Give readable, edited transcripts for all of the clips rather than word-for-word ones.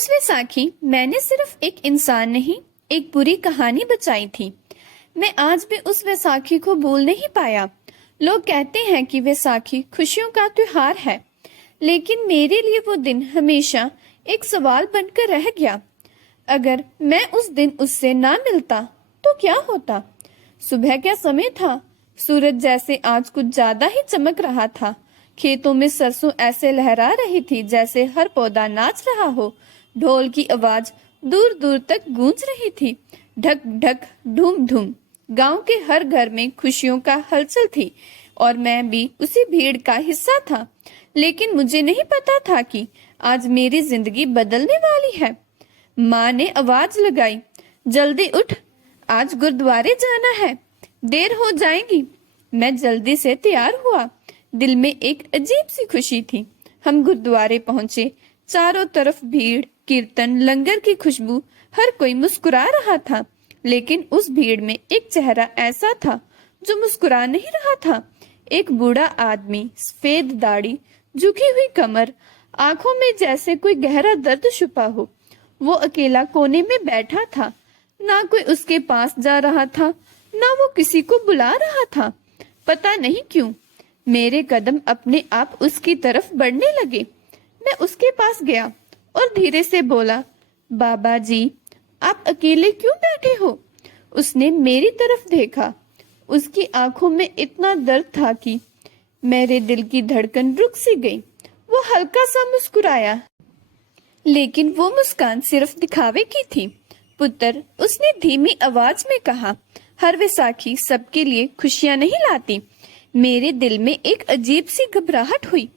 उस वैसाखी मैंने सिर्फ एक इंसान नहीं, एक बुरी कहानी बचाई थी। मैं आज भी उस वैसाखी को भूल नहीं पाया। लोग कहते हैं कि वैसाखी खुशियों का त्योहार है, लेकिन मेरे लिए वो दिन हमेशा एक सवाल बनकर रह गया। अगर मैं उस दिन उससे ना मिलता तो क्या होता? सुबह का समय था, सूरज जैसे आज कुछ ज्यादा ही चमक रहा था। खेतों में सरसों ऐसे लहरा रही थी जैसे हर पौधा नाच रहा हो। ढोल की आवाज दूर दूर तक गूंज रही थी, ढक ढक धूम धूम। गांव के हर घर में खुशियों का हलचल थी और मैं भी उसी भीड़ का हिस्सा था। लेकिन मुझे नहीं पता था कि आज मेरी जिंदगी बदलने वाली है। माँ ने आवाज लगाई, जल्दी उठ, आज गुरुद्वारे जाना है, देर हो जाएगी। मैं जल्दी से तैयार हुआ। दिल में एक अजीब सी खुशी थी। हम गुरुद्वारे पहुंचे। चारों तरफ भीड़, कीर्तन, लंगर की खुशबू, हर कोई मुस्कुरा रहा था। लेकिन उस भीड़ में एक चेहरा ऐसा था जो मुस्कुरा नहीं रहा था। एक बूढ़ा आदमी, सफेद दाढ़ी, झुकी हुई कमर, आंखों में जैसे कोई गहरा दर्द छुपा हो। वो अकेला कोने में बैठा था। ना कोई उसके पास जा रहा था, ना वो किसी को बुला रहा था। पता नहीं क्यों मेरे कदम अपने आप उसकी तरफ बढ़ने लगे। मैं उसके पास गया और धीरे से बोला, बाबा जी, आप अकेले क्यों बैठे हो? उसने मेरी तरफ देखा। उसकी आंखों में इतना दर्द था कि मेरे दिल की धड़कन रुक सी गई। वो हल्का सा मुस्कुराया, लेकिन वो मुस्कान सिर्फ दिखावे की थी। पुत्र, उसने धीमी आवाज में कहा, हर वैसाखी सबके लिए खुशियां नहीं लाती। मेरे दिल में एक अजीब सी घबराहट हुई।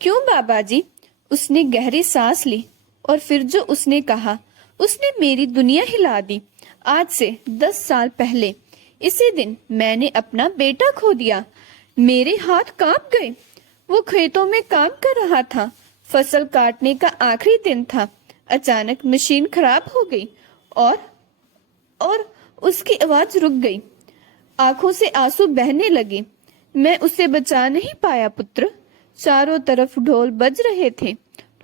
क्यों बाबा जी? उसने गहरी सांस ली और फिर जो उसने कहा, उसने मेरी दुनिया हिला दी। आज से 10 साल पहले इसी दिन मैंने अपना बेटा खो दिया। मेरे हाथ कांप गए। वो खेतों में काम कर रहा था। फसल काटने का आखिरी दिन था। अचानक मशीन खराब हो गई और उसकी आवाज रुक गई। आंखों से आंसू बहने लगे। मैं उसे बचा नहीं पाया पुत्र। चारों तरफ ढोल बज रहे थे,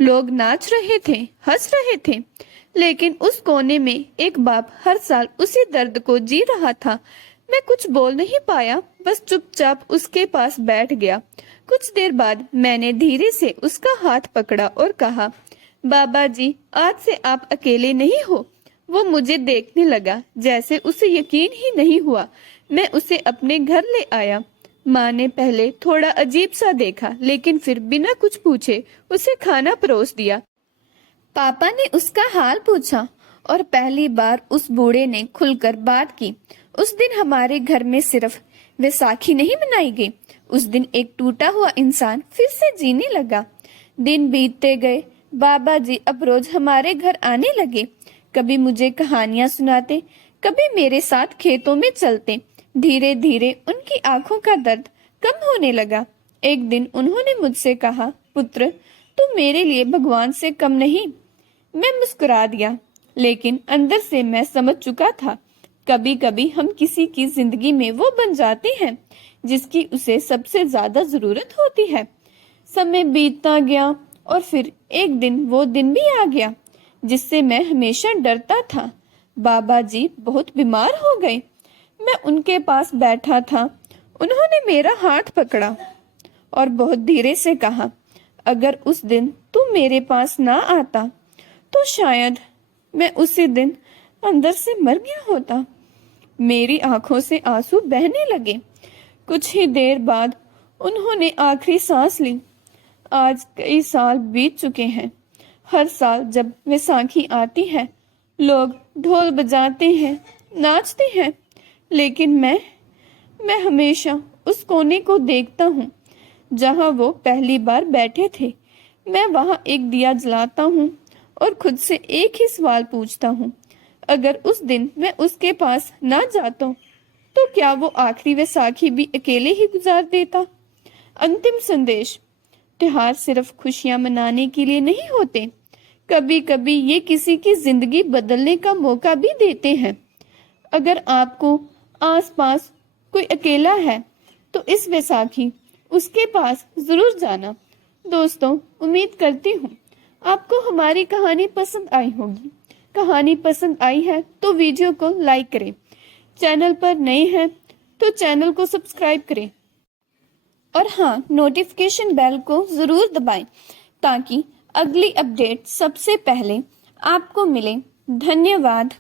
लोग नाच रहे थे, हंस रहे थे, लेकिन उस कोने में एक बाप हर साल उसी दर्द को जी रहा था। मैं कुछ बोल नहीं पाया, बस चुपचाप उसके पास बैठ गया। कुछ देर बाद मैंने धीरे से उसका हाथ पकड़ा और कहा, बाबा जी, आज से आप अकेले नहीं हो। वो मुझे देखने लगा जैसे उसे यकीन ही नहीं हुआ। मैं उसे अपने घर ले आया। माँ ने पहले थोड़ा अजीब सा देखा, लेकिन फिर बिना कुछ पूछे उसे खाना परोस दिया। पापा ने उसका हाल पूछा और पहली बार उस बूढ़े ने खुलकर बात की। उस दिन हमारे घर में सिर्फ वैसाखी नहीं मनाई गई। उस दिन एक टूटा हुआ इंसान फिर से जीने लगा। दिन बीतते गए। बाबा जी अब रोज हमारे घर आने लगे। कभी मुझे कहानियां सुनाते, कभी मेरे साथ खेतों में चलते। धीरे धीरे उनकी आंखों का दर्द कम होने लगा। एक दिन उन्होंने मुझसे कहा, पुत्र, तू मेरे लिए भगवान से कम नहीं। मैं मुस्कुरा दिया, लेकिन अंदर से मैं समझ चुका था। कभी कभी हम किसी की जिंदगी में वो बन जाते हैं जिसकी उसे सबसे ज्यादा जरूरत होती है। समय बीतता गया और फिर एक दिन वो दिन भी आ गया जिससे मैं हमेशा डरता था। बाबा जी बहुत बीमार हो गए। मैं उनके पास बैठा था। उन्होंने मेरा हाथ पकड़ा और बहुत धीरे से कहा, अगर उस दिन तू मेरे पास ना आता तो शायद मैं उसी दिन अंदर से मर गया होता। मेरी आंखों से आंसू बहने लगे। कुछ ही देर बाद उन्होंने आखिरी सांस ली। आज कई साल बीत चुके हैं। हर साल जब वैसाखी आती है, लोग ढोल बजाते हैं, नाचते हैं, लेकिन मैं हमेशा उस कोने को देखता हूँ जहाँ वो पहली बार बैठे थे। मैं वहाँ एक दिया जलाता हूँ और खुद से एक ही सवाल पूछता हूँ, अगर उस दिन मैं उसके पास ना जाता तो क्या वो आखिरी वैसाखी भी अकेले ही गुजार देता? अंतिम संदेश, त्योहार सिर्फ खुशियां मनाने के लिए नहीं होते। कभी कभी ये किसी की जिंदगी बदलने का मौका भी देते हैं। अगर आपको आसपास कोई अकेला है तो इस वैसाखी उसके पास जरूर जाना। दोस्तों, उम्मीद करती हूँ आपको हमारी कहानी पसंद आई होगी। कहानी पसंद आई है तो वीडियो को लाइक करें, चैनल पर नए हैं तो चैनल को सब्सक्राइब करें और हाँ, नोटिफिकेशन बेल को ज़रूर दबाएं ताकि अगली अपडेट सबसे पहले आपको मिले। धन्यवाद।